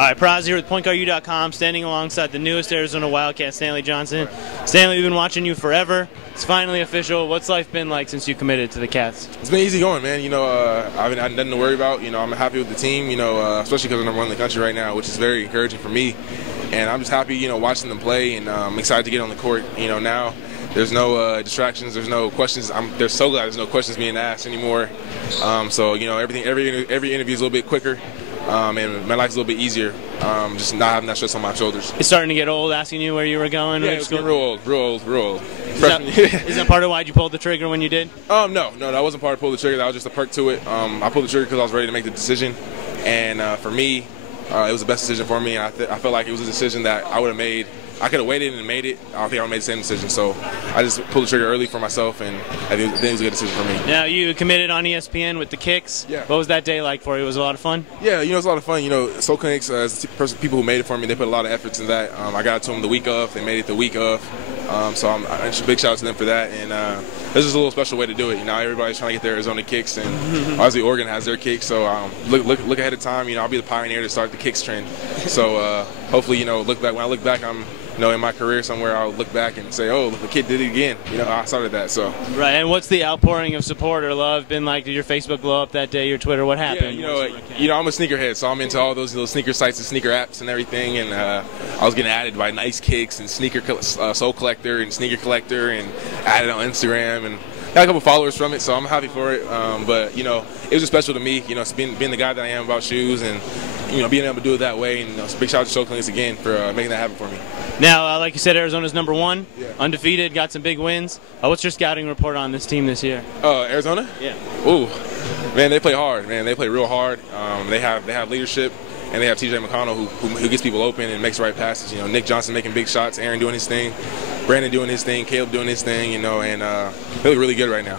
All right, Praz here with PointGuardU.com, standing alongside the newest Arizona Wildcat, Stanley Johnson. Stanley, we've been watching you forever. It's finally official. What's life been like since you committed to the Cats? It's been easy going, man. I haven't had nothing to worry about. I'm happy with the team, especially because I'm number one in the country right now, which is very encouraging for me. And I'm just happy, watching them play, and I'm excited to get on the court. Now there's no distractions, there's no questions. They're so glad there's no questions being asked anymore. So every interview is a little bit quicker. And my life's a little bit easier, just not having that stress on my shoulders. It's starting to get old asking you where you were going? Yeah, it's getting real old. Is that part of why you pulled the trigger when you did? No, that wasn't part of pull the trigger. That was just a perk to it. I pulled the trigger because I was ready to make the decision. And for me, it was the best decision for me. I felt like it was a decision that I would have made. I could have waited and made it. I don't think I would have made the same decision. So I just pulled the trigger early for myself, and I think it was a good decision for me. Now, you committed on ESPN with the kicks. Yeah. What was that day like for you? Was it a lot of fun? Yeah, it was a lot of fun. Soul Clinics, as people who made it for me, they put a lot of efforts in that. I got it to them the week of. They made it the week of. So a big shout out to them for that. And this is a little special way to do it. Everybody's trying to get their Arizona kicks, and obviously Oregon has their kicks. So look ahead of time. I'll be the pioneer to start the kicks trend. So hopefully, look back. When I look back, in my career somewhere, I'll look back and say, oh, the kid did it again. I started that. So right. And what's the outpouring of support or love been like? Did your Facebook blow up that day? Your Twitter? What happened? Yeah, I'm a sneakerhead, so I'm into all those little sneaker sites and sneaker apps and everything. And I was getting added by Nice Kicks and Soul Collector and Sneaker Collector, and added on Instagram, and got a couple followers from it. So I'm happy for it. But it was just special to me. Being the guy that I am about shoes, and being able to do it that way. And big shout out to Soul Clinics again for making that happen for me. Now, like you said, Arizona's #1, yeah. Undefeated, got some big wins. What's your scouting report on this team this year? Arizona? Yeah. Ooh, man, they play hard. Man, they play real hard. They have leadership, and they have TJ McConnell who gets people open and makes the right passes. Nick Johnson making big shots, Aaron doing his thing, Brandon doing his thing, Caleb doing his thing. And they look really good right now.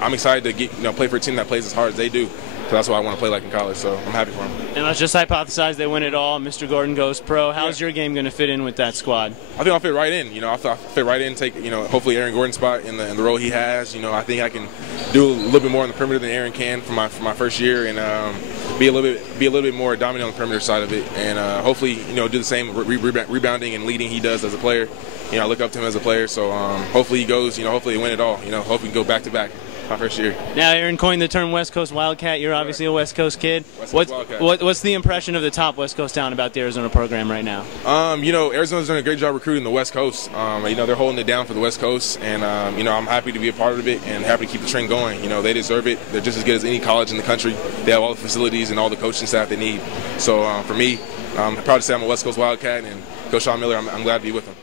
I'm excited to get play for a team that plays as hard as they do. So that's what I want to play like in college, so I'm happy for them. And let's just hypothesize they win it all. Mr. Gordon goes pro. How's your game going to fit in with that squad? I think I'll fit right in. I'll fit right in, take hopefully Aaron Gordon's spot in the role he has. I think I can do a little bit more on the perimeter than Aaron can for my first year, and be a little bit more dominant on the perimeter side of it, and hopefully do the same rebounding and leading he does as a player. I look up to him as a player, so hopefully he goes. Hopefully they win it all. Hopefully we can go back to back. My first year. Now, Aaron coined the term West Coast Wildcat. You're obviously a West Coast kid. What's the impression of the top West Coast town about the Arizona program right now? Arizona's done a great job recruiting the West Coast. They're holding it down for the West Coast, and I'm happy to be a part of it and happy to keep the trend going. They deserve it. They're just as good as any college in the country. They have all the facilities and all the coaching staff they need. So for me, I'm proud to say I'm a West Coach Wildcat, and Coach Sean Miller, I'm glad to be with him.